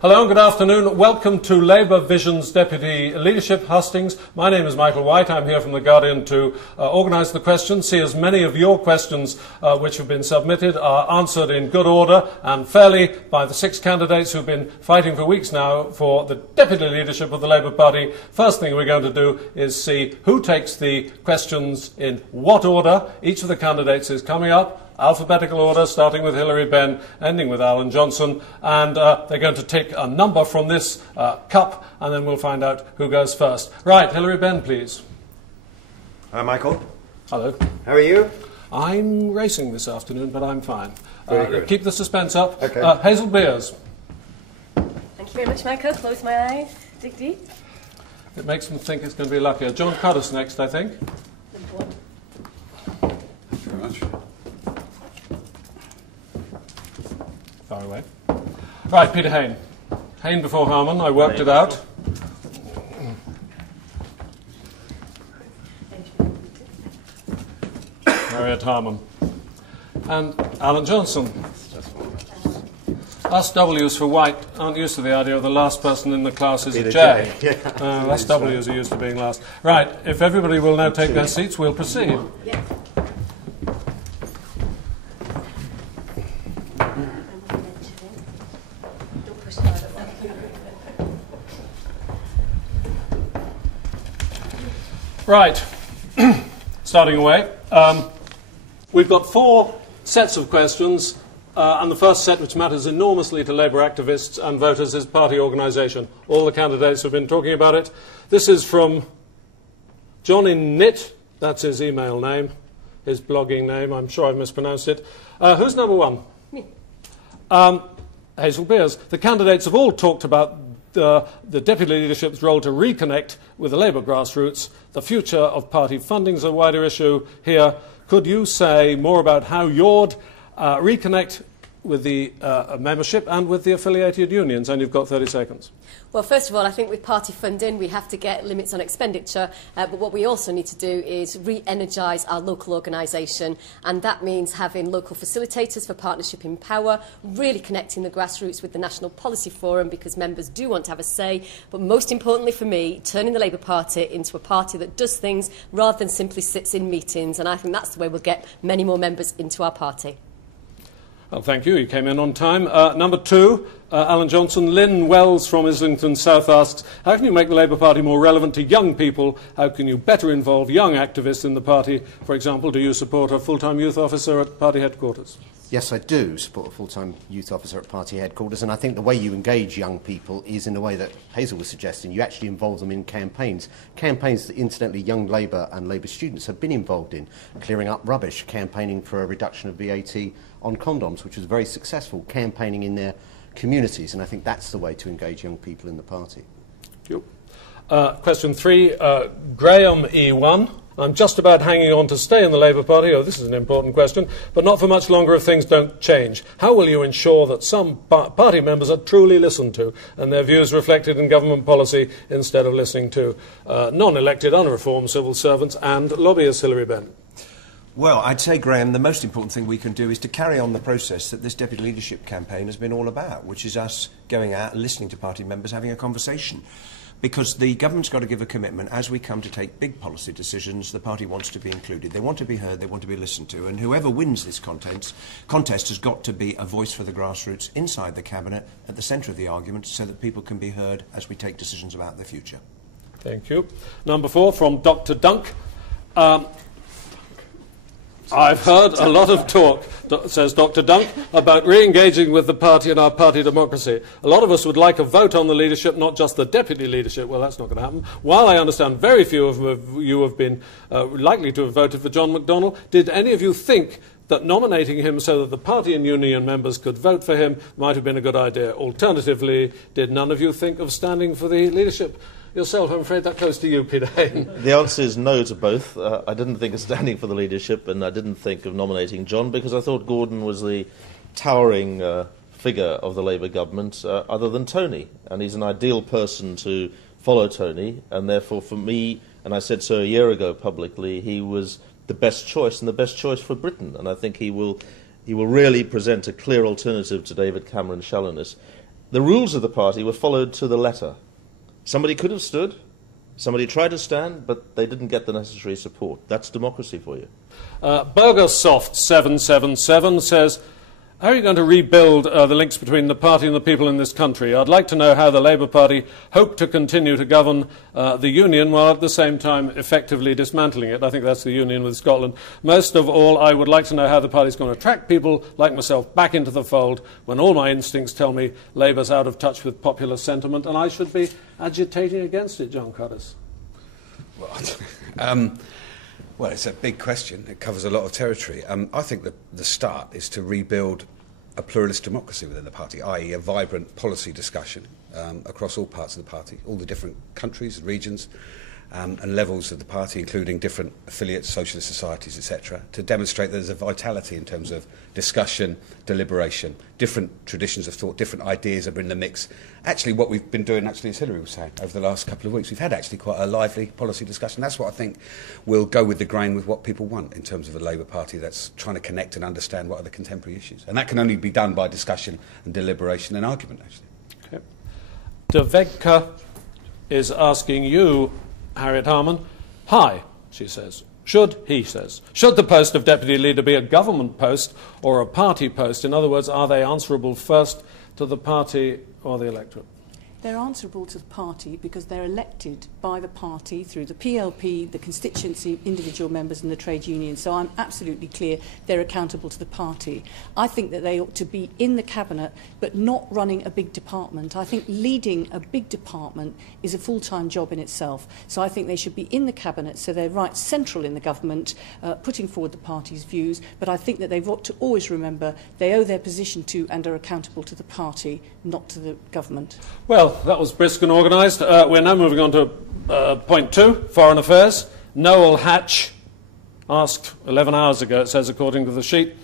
Hello and good afternoon. Welcome to Labour Vision's Deputy Leadership Hustings. My name is Michael White. I'm here from The Guardian to organise the questions, see as many of your questions which have been submitted are answered in good order and fairly by the 6 candidates who've been fighting for weeks now for the deputy leadership of the Labour Party. First thing we're going to do is see who takes the questions in what order. Each of the candidates is coming up. Alphabetical order, starting with Hilary Benn, ending with Alan Johnson, and they're going to take a number from this cup, and then we'll find out who goes first. Right, Hilary Benn, please. Hi, Michael. Hello. How are you? I'm racing this afternoon, but I'm fine. Very good. Keep the suspense up. Okay. Hazel Beers. Thank you very much, Michael. Close my eyes. Dig deep. It makes them think it's going to be luckier. John Cuddiss next, I think. Thank you very much. Far away. Right, Peter Hain. Hain before Harman. I worked it out. Harriet Harman. And Alan Johnson. Us W's for White aren't used to the idea of the last person in the class is a J. Us W's are used to being last. Right, if everybody will now take their seats, we'll proceed. Yeah. Right, starting away. We've got 4 sets of questions, and the first set, which matters enormously to Labour activists and voters, is party organisation. All the candidates have been talking about it. This is from Johnny Knit, that's his email name, his blogging name. I'm sure I've mispronounced it. Who's number 1? Me. Hazel Beers. The candidates have all talked about the deputy leadership's role to reconnect with the Labour grassroots. The future of party funding is a wider issue here. Could you say more about how you'd reconnect with the membership and with the affiliated unions? And you've got 30 seconds. Well, first of all, I think with party funding, we have to get limits on expenditure. But what we also need to do is re-energise our local organisation. And that means having local facilitators for Partnership in Power, really connecting the grassroots with the National Policy Forum, because members do want to have a say. But most importantly for me, turning the Labour Party into a party that does things rather than simply sits in meetings. And I think that's the way we'll get many more members into our party. Well, thank you. You came in on time. Number 2, Alan Johnson. Lynn Wells from Islington South asks, how can you make the Labour Party more relevant to young people? How can you better involve young activists in the party? For example, do you support a full-time youth officer at party headquarters? Yes, I do support a full-time youth officer at party headquarters, and I think the way you engage young people is in the way that Hazel was suggesting. You actually involve them in campaigns. Campaigns that, incidentally, young Labour and Labour students have been involved in. Clearing up rubbish, campaigning for a reduction of VAT on condoms, which was very successful, campaigning in their communities, and I think that's the way to engage young people in the party. Thank you. Question 3, Graham E1. I'm just about hanging on to stay in the Labour Party. Oh, this is an important question, but not for much longer if things don't change. How will you ensure that some party members are truly listened to and their views reflected in government policy instead of listening to non-elected, unreformed civil servants and lobbyists? Hilary Benn. Well, I'd say, Graham, the most important thing we can do is to carry on the process that this deputy leadership campaign has been all about, which is us going out and listening to party members, having a conversation. Because the government's got to give a commitment. As we come to take big policy decisions, the party wants to be included. They want to be heard, they want to be listened to, and whoever wins this contest has got to be a voice for the grassroots inside the cabinet, at the centre of the argument, so that people can be heard as we take decisions about the future. Thank you. Number 4, from Dr. Dunk. I've heard a lot of talk, says Dr. Dunk, about re-engaging with the party and our party democracy. A lot of us would like a vote on the leadership, not just the deputy leadership. Well, that's not going to happen. While I understand very few of you have been likely to have voted for John McDonnell, did any of you think that nominating him so that the party and union members could vote for him might have been a good idea? Alternatively, did none of you think of standing for the leadership yourself? I'm afraid that goes to you, Peter Hain. The answer is no to both. I didn't think of standing for the leadership, and I didn't think of nominating John, because I thought Gordon was the towering figure of the Labour government, other than Tony. And he's an ideal person to follow Tony, and therefore for me, and I said so a year ago publicly, he was the best choice, and the best choice for Britain. And I think he will really present a clear alternative to David Cameron Shallowness. the rules of the party were followed to the letter. Somebody could have stood, somebody tried to stand, but they didn't get the necessary support. That's democracy for you. Burgersoft777 says, how are you going to rebuild the links between the party and the people in this country? I'd like to know how the Labour Party hope to continue to govern the Union while at the same time effectively dismantling it. I think that's the Union with Scotland. Most of all, I would like to know how the party is going to attract people like myself back into the fold when all my instincts tell me Labour's out of touch with popular sentiment and I should be agitating against it, John Curtis. Well, it's a big question. It covers a lot of territory. I think that the start is to rebuild a pluralist democracy within the party, i.e. a vibrant policy discussion across all parts of the party, all the different countries, regions and levels of the party, including different affiliates, socialist societies, etc., to demonstrate that there's a vitality in terms of discussion, deliberation, different traditions of thought, different ideas are in the mix. Actually, what we've been doing, actually, as Hilary was saying, over the last couple of weeks, we've had actually quite a lively policy discussion. That's what I think will go with the grain with what people want in terms of a Labour Party that's trying to connect and understand what are the contemporary issues. And that can only be done by discussion and deliberation and argument, actually. Okay. Devegka is asking you, Harriet Harman, hi, she says. He says, should the post of deputy leader be a government post or a party post? In other words, are they answerable first to the party or the electorate? They're answerable to the party because they're elected by the party through the PLP, the constituency, individual members and the trade union. So I'm absolutely clear they're accountable to the party. I think that they ought to be in the cabinet but not running a big department. I think leading a big department is a full-time job in itself. So I think they should be in the cabinet so they're right central in the government, putting forward the party's views. But I think that they've got to always remember they owe their position to and are accountable to the party, not to the government. Well, that was brisk and organised. We're now moving on to point 2, foreign affairs. Noel Hatch asked 11 hours ago, it says, according to the sheet,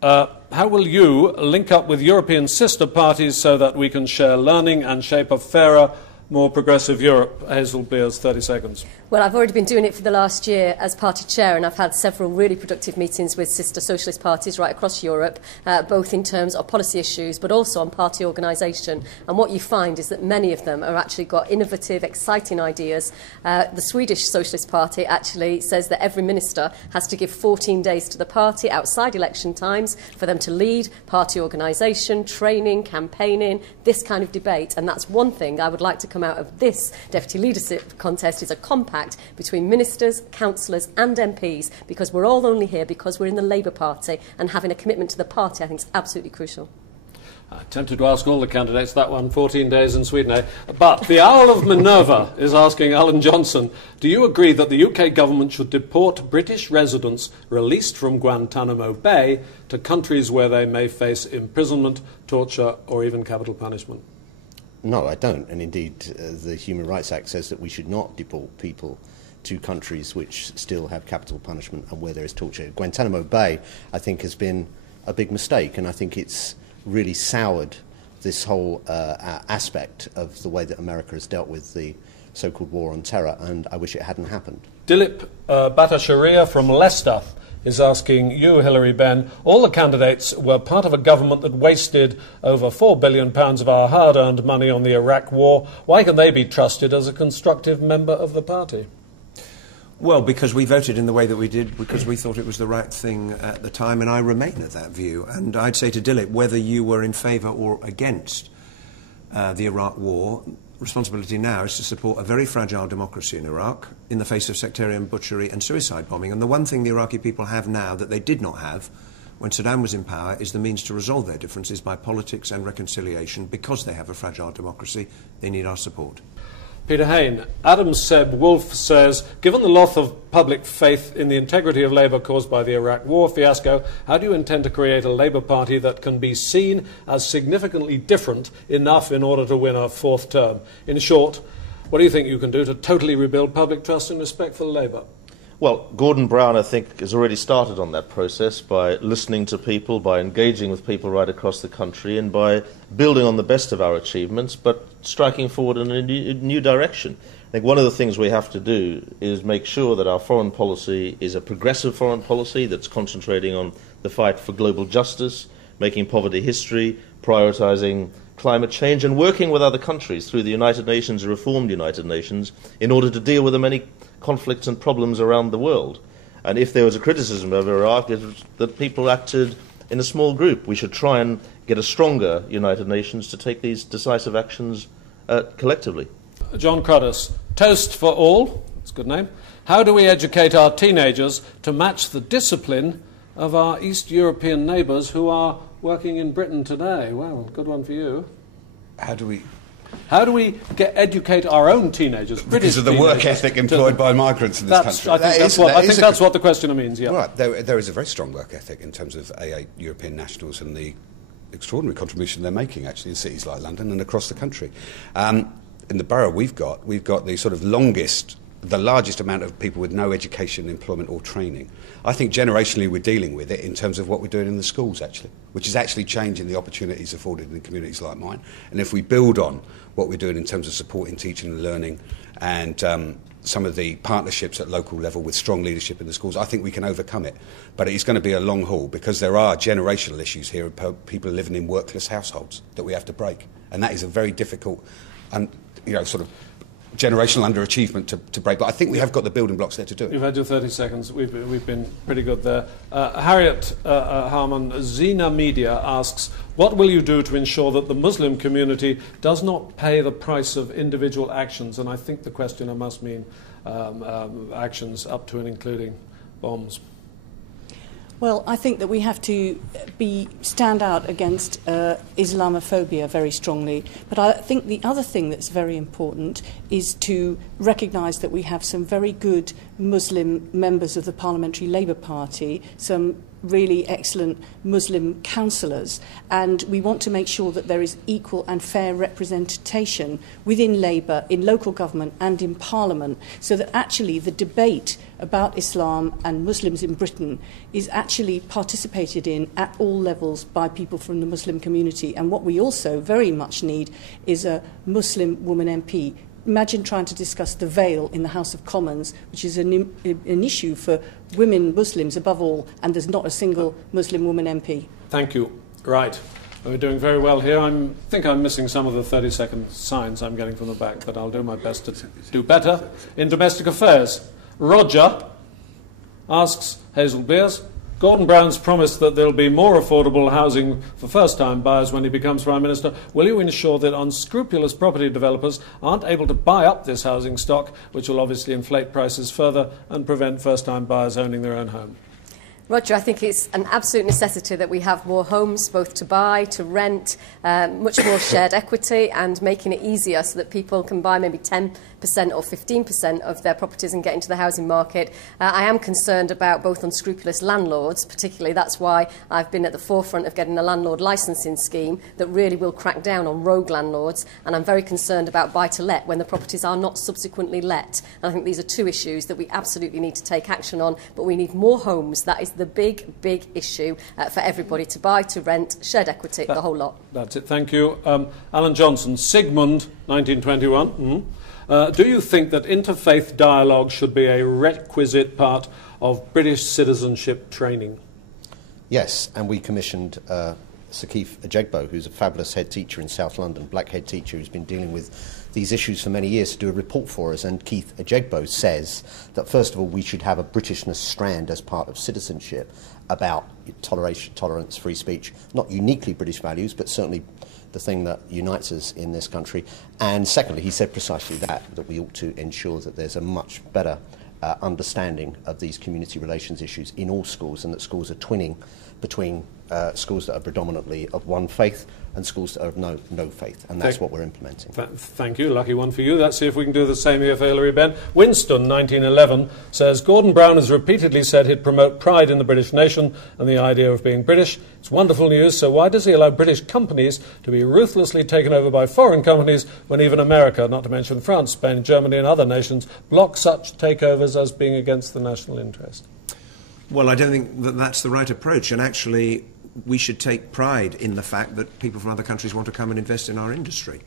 how will you link up with European sister parties so that we can share learning and shape a fairer, more progressive Europe? Hazel Beers, 30 seconds. Well, I've already been doing it for the last year as party chair, and I've had several really productive meetings with sister socialist parties right across Europe, both in terms of policy issues but also on party organisation. And what you find is that many of them have actually got innovative, exciting ideas. The Swedish Socialist Party actually says that every minister has to give 14 days to the party outside election times for them to lead party organisation, training, campaigning, this kind of debate. And that's one thing I would like to come out of this deputy leadership contest, is a compact between ministers, councillors and MPs, because we're all only here because we're in the Labour Party, and having a commitment to the party I think is absolutely crucial. I'm tempted to ask all the candidates that one, 14 days in Sweden, eh? But the Owl of Minerva is asking Alan Johnson, do you agree that the UK government should deport British residents released from Guantanamo Bay to countries where they may face imprisonment, torture or even capital punishment? No, I don't. And indeed, the Human Rights Act says that we should not deport people to countries which still have capital punishment and where there is torture. Guantanamo Bay, I think, has been a big mistake, and I think it's really soured this whole aspect of the way that America has dealt with the so-called war on terror, and I wish it hadn't happened. Dilip Bhattacharya from Leicester is asking you, Hilary Benn, all the candidates were part of a government that wasted over £4 billion of our hard-earned money on the Iraq war. Why can they be trusted as a constructive member of the party? Well, because we voted in the way that we did, because we thought it was the right thing at the time, and I remain at that view. And I'd say to Dilip, whether you were in favour or against the Iraq war, responsibility now is to support a very fragile democracy in Iraq in the face of sectarian butchery and suicide bombing. And the one thing the Iraqi people have now that they did not have when Saddam was in power is the means to resolve their differences by politics and reconciliation. Because they have a fragile democracy, they need our support. Peter Hain, Adam Seb Wolf says, given the loss of public faith in the integrity of Labour caused by the Iraq war fiasco, how do you intend to create a Labour Party that can be seen as significantly different enough in order to win a fourth term? In short, what do you think you can do to totally rebuild public trust and respect for Labour? Well, Gordon Brown, I think, has already started on that process by listening to people, by engaging with people right across the country, and by building on the best of our achievements, but striking forward in a new direction. I think one of the things we have to do is make sure that our foreign policy is a progressive foreign policy that's concentrating on the fight for global justice, making poverty history, prioritising climate change and working with other countries through the United Nations, reformed United Nations, in order to deal with the many conflicts and problems around the world. And if there was a criticism of Iraq, it was that people acted in a small group. We should try and get a stronger United Nations to take these decisive actions collectively. John Cruddas, Toast for All, that's a good name. How do we educate our teenagers to match the discipline of our East European neighbours who are working in Britain today? Well, good one for you. How do we educate our own teenagers, British because of the work ethic employed by migrants in this country? I think that's what the question means, yeah. Right, there is a very strong work ethic in terms of AA European nationals and the extraordinary contribution they're making, actually, in cities like London and across the country. In the borough we've got the sort of the largest amount of people with no education, employment or training. I think generationally we're dealing with it in terms of what we're doing in the schools, actually, which is actually changing the opportunities afforded in communities like mine. And if we build on what we're doing in terms of supporting teaching and learning and some of the partnerships at local level with strong leadership in the schools, I think we can overcome it. But it's going to be a long haul because there are generational issues here of people living in workless households that we have to break. And that is a very difficult and sort of generational underachievement to break, but I think we have got the building blocks there to do it. You've had your 30 seconds. We've been pretty good there. Harriet Harman, Zena Media asks, what will you do to ensure that the Muslim community does not pay the price of individual actions? And I think the questioner must mean actions up to and including bombs. Well, I think that we have to stand out against Islamophobia very strongly. But I think the other thing that's very important is to recognise that we have some very good Muslim members of the Parliamentary Labour Party, some really excellent Muslim councillors, and we want to make sure that there is equal and fair representation within Labour, in local government and in Parliament, so that actually the debate about Islam and Muslims in Britain is actually participated in at all levels by people from the Muslim community. And what we also very much need is a Muslim woman MP. Imagine trying to discuss the veil in the House of Commons, which is an issue for women Muslims above all, and there's not a single Muslim woman MP. Thank you. Right. We're doing very well here. I think I'm missing some of the 30-second signs I'm getting from the back, but I'll do my best to do better. In domestic affairs, Roger asks Hazel Beers, Gordon Brown's promised that there will be more affordable housing for first-time buyers when he becomes Prime Minister. Will you ensure that unscrupulous property developers aren't able to buy up this housing stock, which will obviously inflate prices further and prevent first-time buyers owning their own home? Roger, I think it's an absolute necessity that we have more homes, both to buy, to rent, much more shared equity, and making it easier so that people can buy maybe 10% or 15% of their properties and get into the housing market. I am concerned about both unscrupulous landlords, particularly. That's why I've been at the forefront of getting a landlord licensing scheme that really will crack down on rogue landlords, and I'm very concerned about buy-to-let when the properties are not subsequently let. And I think these are two issues that we absolutely need to take action on, but we need more homes. That is the big issue for everybody, to buy, to rent, shared equity, the whole lot. That's it. Thank you. Alan Johnson, Sigmund, 1921. Do you think that interfaith dialogue should be a requisite part of British citizenship training? Yes, and we commissioned Sir Keith Ajegbo, who's a fabulous head teacher in South London, black head teacher who's been dealing with these issues for many years, to do a report for us. And Keith Ajegbo says that, first of all, we should have a Britishness strand as part of citizenship about tolerance, free speech, not uniquely British values, but certainly the thing that unites us in this country. And secondly, he said precisely that we ought to ensure that there's a much better understanding of these community relations issues in all schools, and that schools are twinning between schools that are predominantly of one faith and schools that are of no faith, and that's what we're implementing. Thank you. Lucky one for you. Let's see if we can do the same here for Hilary Benn. Winston, 1911, says, Gordon Brown has repeatedly said he'd promote pride in the British nation and the idea of being British. It's wonderful news, so why does he allow British companies to be ruthlessly taken over by foreign companies when even America, not to mention France, Spain, Germany and other nations, block such takeovers as being against the national interest? Well, I don't think that that's the right approach, and actually we should take pride in the fact that people from other countries want to come and invest in our industry.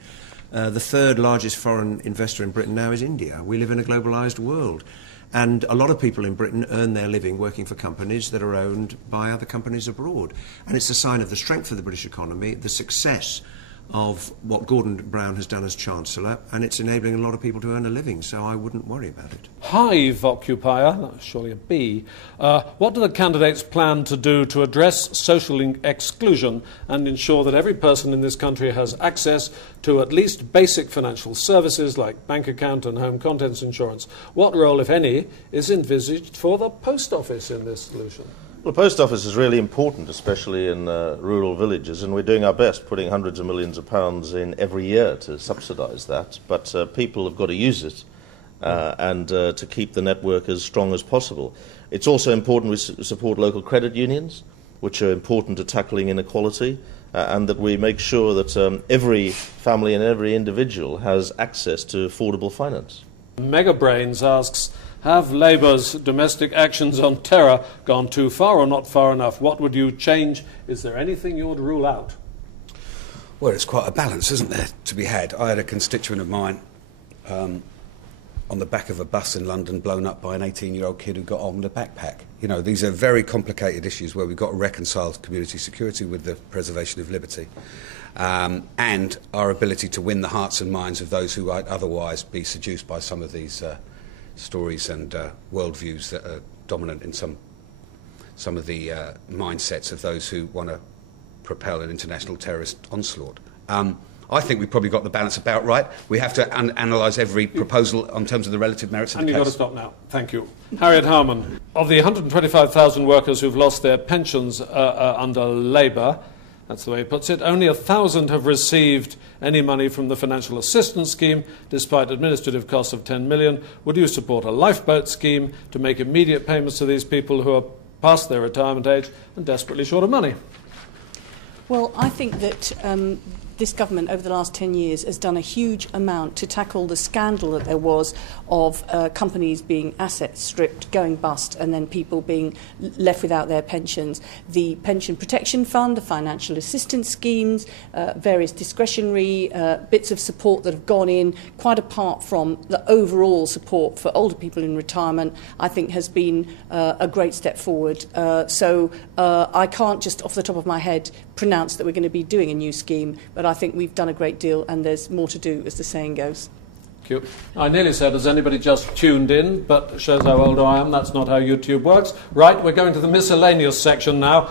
The third largest foreign investor in Britain now is India. We live in a globalised world, and a lot of people in Britain earn their living working for companies that are owned by other companies abroad. And it's a sign of the strength of the British economy, the success of what Gordon Brown has done as Chancellor, and it's enabling a lot of people to earn a living, so I wouldn't worry about it. Hive occupier, that's surely a B. What do the candidates plan to do to address social exclusion and ensure that every person in this country has access to at least basic financial services like bank account and home contents insurance? What role, if any, is envisaged for the post office in this solution? Well, the post office is really important, especially in rural villages, and we're doing our best, putting hundreds of millions of pounds in every year to subsidise that. But people have got to use it and to keep the network as strong as possible. It's also important we support local credit unions, which are important to tackling inequality, and that we make sure that every family and every individual has access to affordable finance. Megabrains asks, have Labour's domestic actions on terror gone too far or not far enough? What would you change? Is there anything you would rule out? Well, it's quite a balance, isn't there, to be had. I had a constituent of mine on the back of a bus in London blown up by an 18-year-old kid who got on with a backpack. You know, these are very complicated issues where we've got to reconcile community security with the preservation of liberty and our ability to win the hearts and minds of those who might otherwise be seduced by some of these stories and worldviews that are dominant in some of the mindsets of those who want to propel an international terrorist onslaught. I think we've probably got the balance about right. We have to analyse every proposal in terms of the relative merits of the case. And you've got to stop now. Thank you. Harriet Harman, of the 125,000 workers who've lost their pensions under Labour, that's the way he puts it, only 1,000 have received any money from the financial assistance scheme, despite administrative costs of 10 million. Would you support a lifeboat scheme to make immediate payments to these people who are past their retirement age and desperately short of money? Well, I think that this government over the last 10 years has done a huge amount to tackle the scandal that there was of companies being asset stripped, going bust, and then people being left without their pensions. The Pension Protection Fund, the financial assistance schemes, various discretionary bits of support that have gone in, quite apart from the overall support for older people in retirement, I think has been a great step forward. So I can't just off the top of my head pronounce that we're going to be doing a new scheme, but I think we've done a great deal and there's more to do, as the saying goes. Thank you. I nearly said, has anybody just tuned in, but shows how old I am. That's not how YouTube works. Right, we're going to the miscellaneous section now.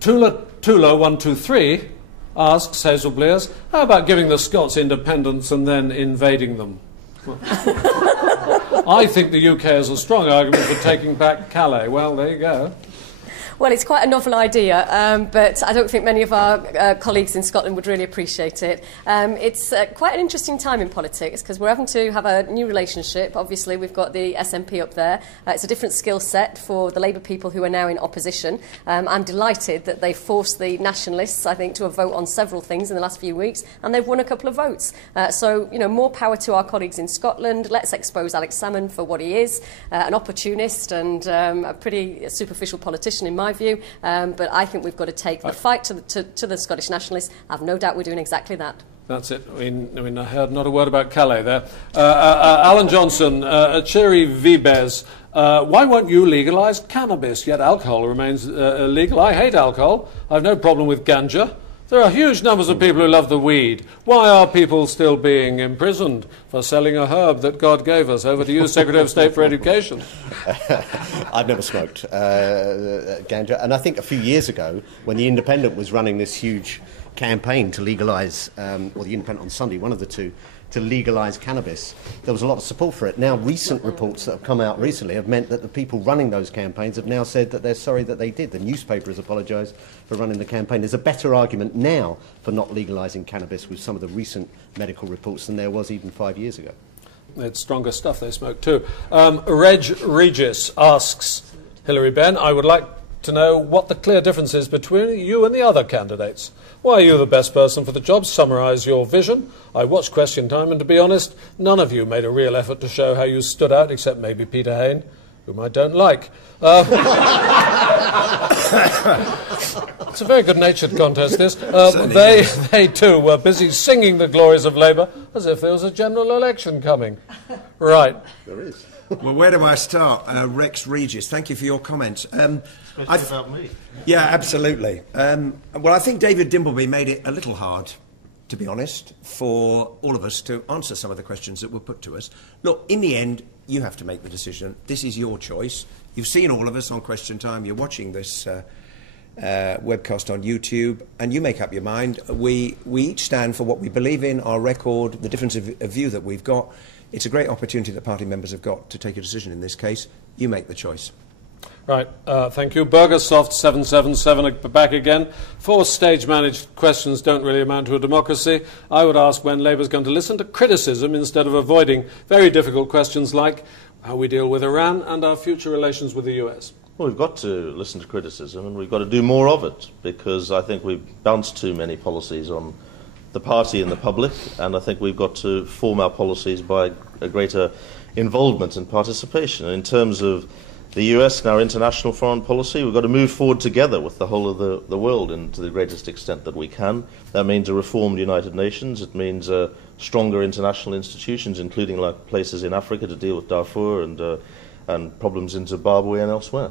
Tula123 asks, Hazel Blears, how about giving the Scots independence and then invading them? Well, I think the UK has a strong argument for taking back Calais. Well, there you go. Well, it's quite a novel idea, but I don't think many of our colleagues in Scotland would really appreciate it. It's quite an interesting time in politics because we're having to have a new relationship. Obviously, we've got the SNP up there. It's a different skill set for the Labour people who are now in opposition. I'm delighted that they forced the Nationalists, I think, to a vote on several things in the last few weeks, and they've won a couple of votes. So, you know, more power to our colleagues in Scotland. Let's expose Alex Salmond for what he is, an opportunist and a pretty superficial politician in my view, but I think we've got to take the fight to the Scottish Nationalists. I've no doubt we're doing exactly that. That's it. I mean, I heard not a word about Calais there. Alan Johnson, Cherry Vibes, why won't you legalise cannabis? Yet alcohol remains illegal. I hate alcohol. I have no problem with ganja. There are huge numbers of people who love the weed. Why are people still being imprisoned for selling a herb that God gave us? Over to you, Secretary of State for Education. I've never smoked ganja, and I think a few years ago, when The Independent was running this huge campaign to legalise, or The Independent on Sunday, one of the two, to legalise cannabis, there was a lot of support for it. Now, recent reports that have come out recently have meant that the people running those campaigns have now said that they're sorry that they did. The newspaper has apologised for running the campaign. There's a better argument now for not legalising cannabis with some of the recent medical reports than there was even 5 years ago. It's stronger stuff they smoke too. Reg Regis asks, Hilary Benn, I would like to know what the clear difference is between you and the other candidates. Why are you the best person for the job? Summarise your vision. I watched Question Time, and to be honest, none of you made a real effort to show how you stood out, except maybe Peter Hain, whom I don't like. It's a very good-natured contest, this. They too were busy singing the glories of Labour as if there was a general election coming. Right. There is. Well, where do I start? Rex Regis, thank you for your comments. Especially about me. Yeah, absolutely. Well, I think David Dimbleby made it a little hard, to be honest, for all of us to answer some of the questions that were put to us. Look, in the end, you have to make the decision. This is your choice. You've seen all of us on Question Time. You're watching this webcast on YouTube, and you make up your mind. We each stand for what we believe in, our record, the difference of view that we've got. It's a great opportunity that party members have got to take a decision in this case. You make the choice. Right, thank you. Burgersoft777 back again. 4 stage-managed questions don't really amount to a democracy. I would ask when Labour's going to listen to criticism instead of avoiding very difficult questions like how we deal with Iran and our future relations with the US. Well, we've got to listen to criticism, and we've got to do more of it, because I think we've bounced too many policies on the party and the public, and I think we've got to form our policies by a greater involvement and participation. And in terms of the US and our international foreign policy, we've got to move forward together with the whole of the world, and to the greatest extent that we can. That means a reformed United Nations. It means stronger international institutions, including like places in Africa to deal with Darfur and problems in Zimbabwe and elsewhere.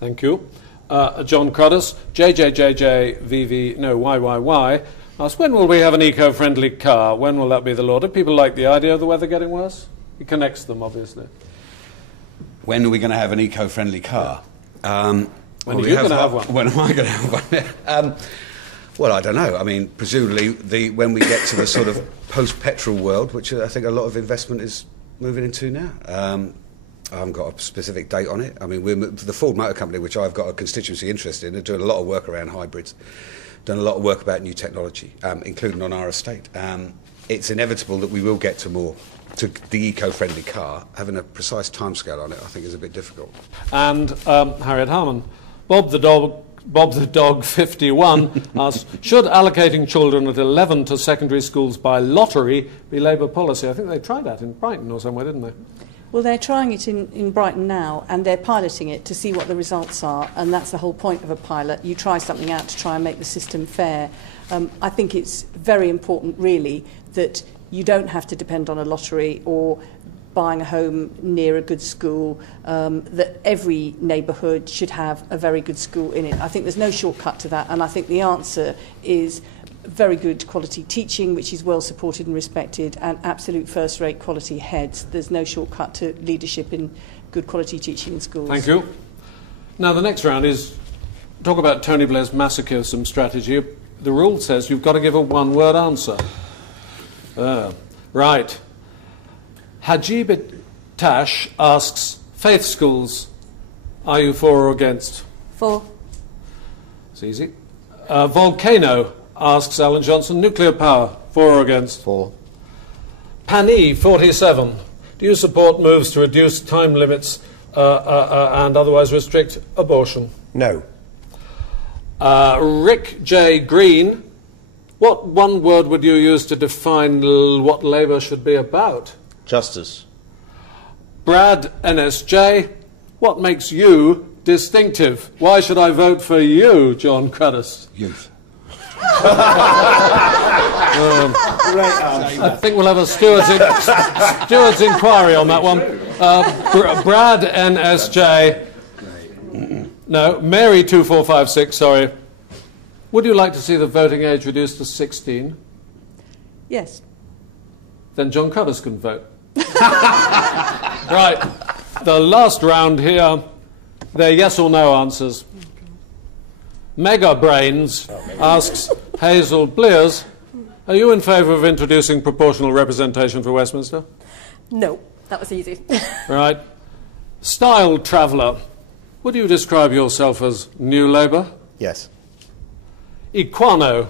Thank you. John Cruddas, YYY, asks, when will we have an eco-friendly car? When will that be the law? Do people like the idea of the weather getting worse? It connects them, obviously. When are we going to have an eco-friendly car? When are you going to have one? When am I going to have one? Well, I don't know. I mean, presumably when we get to the sort of post-petrol world, which I think a lot of investment is moving into now. I haven't got a specific date on it. I mean, the Ford Motor Company, which I've got a constituency interest in, are doing a lot of work around hybrids, done a lot of work about new technology, including on our estate. It's inevitable that we will get to the eco-friendly car. Having a precise timescale on it, I think, is a bit difficult. And Harriet Harman, Bob the Dog 51 asks, should allocating children at 11 to secondary schools by lottery be Labour policy? I think they tried that in Brighton or somewhere, didn't they? Well, they're trying it in Brighton now, and they're piloting it to see what the results are, and that's the whole point of a pilot. You try something out to try and make the system fair. I think it's very important, really, that you don't have to depend on a lottery or buying a home near a good school, that every neighbourhood should have a very good school in it. I think there's no shortcut to that, and I think the answer is very good quality teaching, which is well supported and respected, and absolute first-rate quality heads. There's no shortcut to leadership in good quality teaching in schools. Thank you. Now, the next round is talk about Tony Blair's masochism strategy. The rule says you've got to give a one-word answer. Right. Hajib Tash asks, faith schools, are you for or against? For. It's easy. Volcano asks Alan Johnson, nuclear power, for or against? For. Pani 47, do you support moves to reduce time limits and otherwise restrict abortion? No. Rick J. Green, what one word would you use to define what Labour should be about? Justice. Brad NSJ, what makes you distinctive? Why should I vote for you, John Cruddas? Youth. I think we'll have a steward's inquiry on that one. Brad NSJ. No, Mary 2456, sorry. Would you like to see the voting age reduced to 16? Yes. Then John Cruddas can vote. Right. The last round here, they're yes or no answers. Mega Brains asks Hazel Blears, are you in favour of introducing proportional representation for Westminster? No, that was easy. Right. Style Traveller, would you describe yourself as New Labour? Yes. Equano,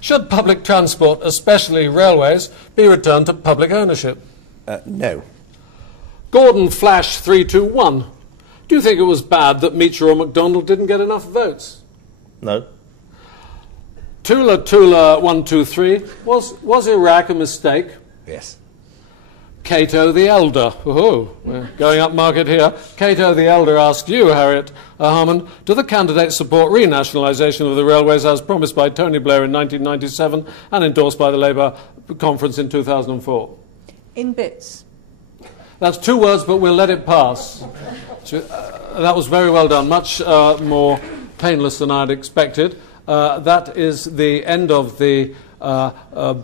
should public transport, especially railways, be returned to public ownership? No. Gordon Flash 321, do you think it was bad that Meacher or MacDonald didn't get enough votes? No. Tula 123, was Iraq a mistake? Yes. Cato the Elder. Oh, we're going up market here. Cato the Elder asks you, Harriet Harman, do the candidates support renationalisation of the railways as promised by Tony Blair in 1997 and endorsed by the Labour conference in 2004? In bits. That's 2 words, but we'll let it pass. That was very well done, much more painless than I'd expected. That is the end of the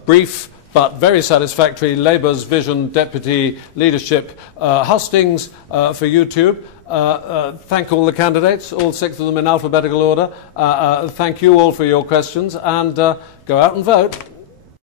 brief but very satisfactory Labour's Vision Deputy Leadership hustings for YouTube. Thank all the candidates, all 6 of them in alphabetical order. Thank you all for your questions, and go out and vote.